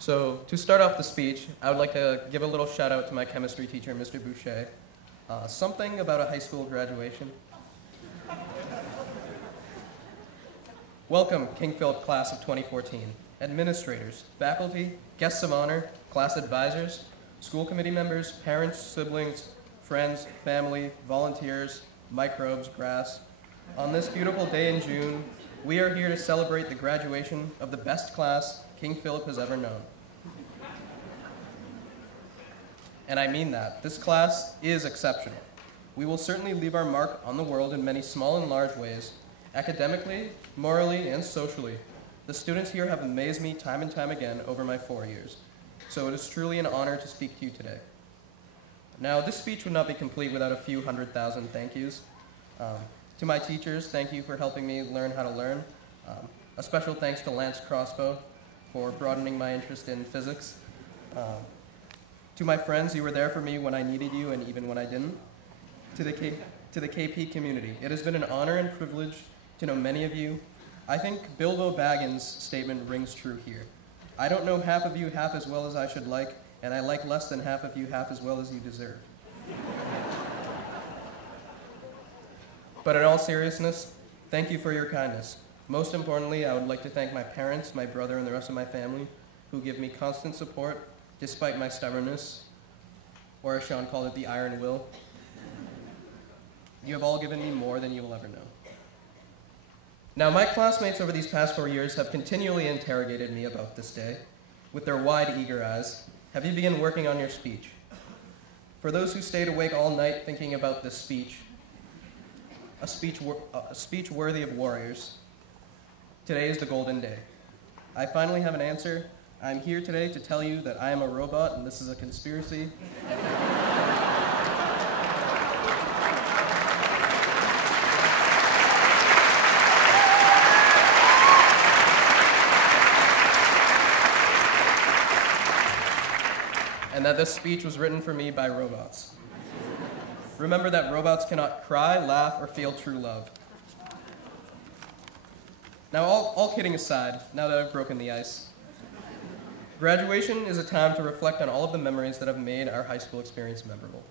So to start off the speech, I would like to give a little shout out to my chemistry teacher, Mr. Boucher. Something about a high school graduation. Welcome, King Philip class of 2014. Administrators, faculty, guests of honor, class advisors, school committee members, parents, siblings, friends, family, volunteers, microbes, grass. On this beautiful day in June, we are here to celebrate the graduation of the best class King Philip has ever known. And I mean that. This class is exceptional. We will certainly leave our mark on the world in many small and large ways, academically, morally, and socially. The students here have amazed me time and time again over my 4 years, so it is truly an honor to speak to you today. Now, this speech would not be complete without a few 100,000 thank yous. To my teachers, thank you for helping me learn how to learn. A special thanks to Lance Crossbow for broadening my interest in physics. To my friends, you were there for me when I needed you and even when I didn't. To the KP community, it has been an honor and privilege to know many of you. I think Bilbo Baggins' statement rings true here. I don't know half of you half as well as I should like, and I like less than half of you half as well as you deserve. But in all seriousness, thank you for your kindness. Most importantly, I would like to thank my parents, my brother, and the rest of my family who give me constant support despite my stubbornness, or as Sean called it, the iron will. You have all given me more than you will ever know. Now, my classmates over these past 4 years have continually interrogated me about this day. With their wide, eager eyes, have you begun working on your speech? For those who stayed awake all night thinking about this speech, a speech worthy of warriors, today is the golden day. I finally have an answer. I'm here today to tell you that I am a robot and this is a conspiracy. And that this speech was written for me by robots. Remember that robots cannot cry, laugh, or feel true love. Now, all kidding aside, now that I've broken the ice, graduation is a time to reflect on all of the memories that have made our high school experience memorable.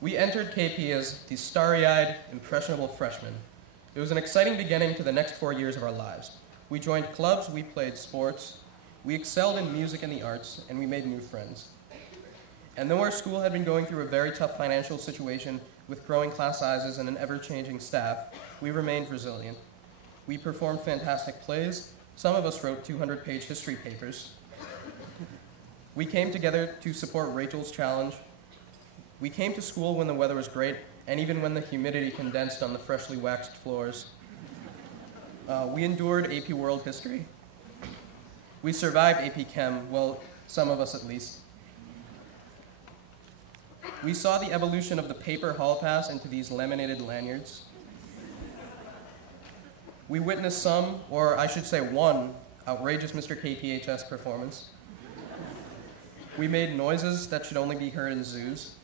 We entered KP as the starry-eyed, impressionable freshmen. It was an exciting beginning to the next 4 years of our lives. We joined clubs, we played sports, we excelled in music and the arts, and we made new friends. And though our school had been going through a very tough financial situation with growing class sizes and an ever-changing staff, we remained resilient. We performed fantastic plays. Some of us wrote 200-page history papers. We came together to support Rachel's challenge. We came to school when the weather was great, and even when the humidity condensed on the freshly waxed floors. We endured AP World History. We survived AP Chem, well, some of us at least. We saw the evolution of the paper hall pass into these laminated lanyards. We witnessed some, or I should say one, outrageous Mr. KPHS performance. We made noises that should only be heard in zoos.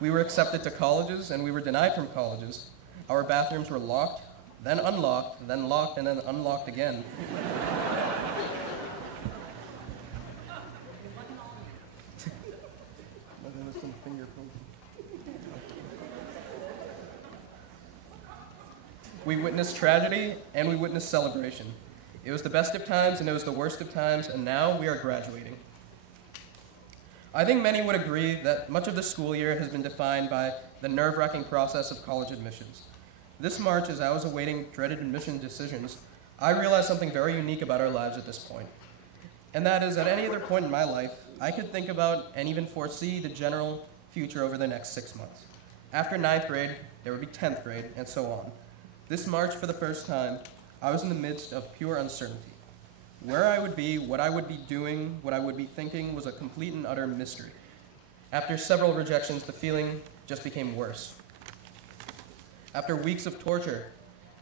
We were accepted to colleges, and we were denied from colleges. Our bathrooms were locked, then unlocked, then locked, and then unlocked again. We witnessed tragedy, and we witnessed celebration. It was the best of times, and it was the worst of times, and now we are graduating. I think many would agree that much of the school year has been defined by the nerve-wracking process of college admissions. This March, as I was awaiting dreaded admission decisions, I realized something very unique about our lives at this point. And that is, at any other point in my life, I could think about and even foresee the general future over the next 6 months. After 9th grade, there would be 10th grade, and so on. This March, for the first time, I was in the midst of pure uncertainty. Where I would be, what I would be doing, what I would be thinking was a complete and utter mystery. After several rejections, the feeling just became worse. After weeks of torture,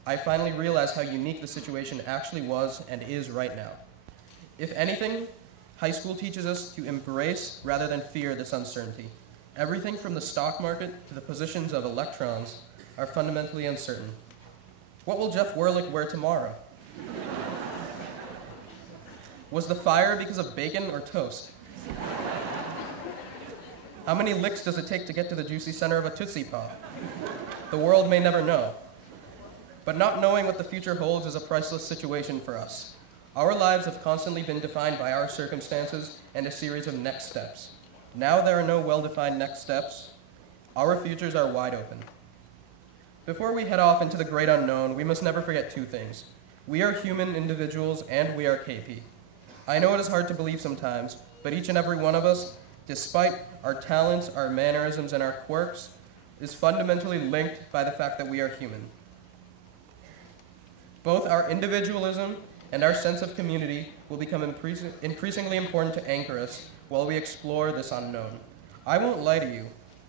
I finally realized how unique the situation actually was and is right now. If anything, high school teaches us to embrace rather than fear this uncertainty. Everything from the stock market to the positions of electrons are fundamentally uncertain. What will Jeff Werlick wear tomorrow? Was the fire because of bacon or toast? How many licks does it take to get to the juicy center of a Tootsie Pop? The world may never know. But not knowing what the future holds is a priceless situation for us. Our lives have constantly been defined by our circumstances and a series of next steps. Now there are no well-defined next steps. Our futures are wide open. Before we head off into the great unknown, we must never forget two things. We are human individuals and we are KP. I know it is hard to believe sometimes, but each and every one of us, despite our talents, our mannerisms, and our quirks, is fundamentally linked by the fact that we are human. Both our individualism and our sense of community will become increasingly important to anchor us while we explore this unknown. I won't lie to you.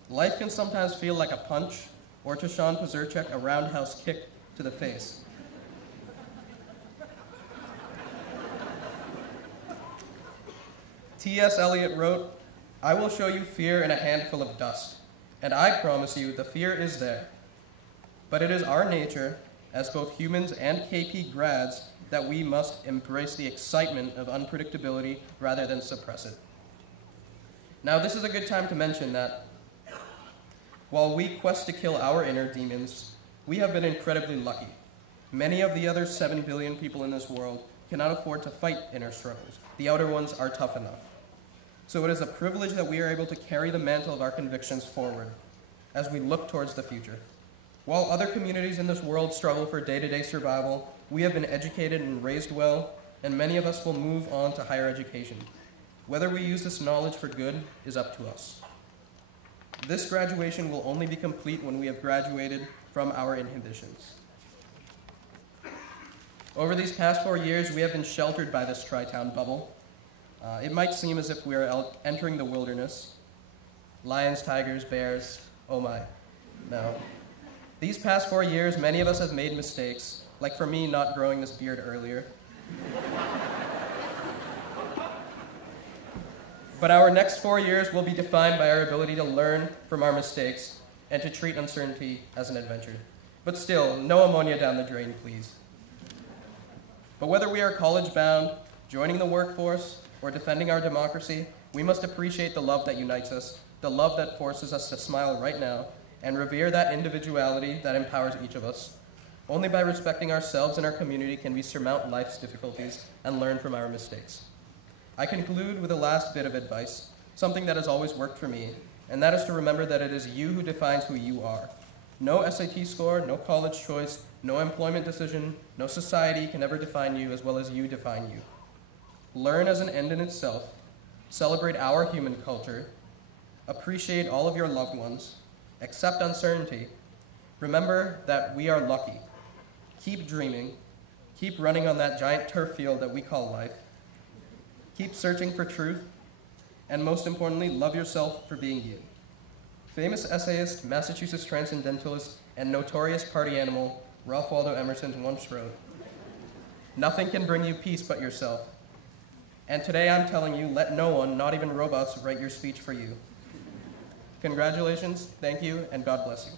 Life can sometimes feel like a punch, or to Sean Pazurchek, a roundhouse kick to the face. T.S. Eliot wrote, "I will show you fear in a handful of dust, and I promise you the fear is there. But it is our nature, as both humans and KP grads, that we must embrace the excitement of unpredictability rather than suppress it." Now, this is a good time to mention that while we quest to kill our inner demons, we have been incredibly lucky. Many of the other 7 billion people in this world cannot afford to fight inner struggles. The outer ones are tough enough. So it is a privilege that we are able to carry the mantle of our convictions forward as we look towards the future. While other communities in this world struggle for day-to-day survival, we have been educated and raised well, and many of us will move on to higher education. Whether we use this knowledge for good is up to us. This graduation will only be complete when we have graduated from our inhibitions. Over these past 4 years, we have been sheltered by this tri-town bubble. It might seem as if we are entering the wilderness. Lions, tigers, bears, oh my, no. These past 4 years, many of us have made mistakes, like for me not growing this beard earlier. But our next 4 years will be defined by our ability to learn from our mistakes and to treat uncertainty as an adventure. But still, no ammonia down the drain, please. But whether we are college-bound, joining the workforce, or defending our democracy, we must appreciate the love that unites us, the love that forces us to smile right now, and revere that individuality that empowers each of us. Only by respecting ourselves and our community can we surmount life's difficulties and learn from our mistakes. I conclude with a last bit of advice, something that has always worked for me, and that is to remember that it is you who defines who you are. No SAT score, no college choice, no employment decision, no society can ever define you as well as you define you. Learn as an end in itself, celebrate our human culture, appreciate all of your loved ones, accept uncertainty, remember that we are lucky. Keep dreaming, keep running on that giant turf field that we call life, keep searching for truth, and most importantly, love yourself for being you. Famous essayist, Massachusetts transcendentalist, and notorious party animal, Ralph Waldo Emerson once wrote, "Nothing can bring you peace but yourself. And today I'm telling you, let no one, not even robots, write your speech for you." Congratulations, thank you, and God bless you.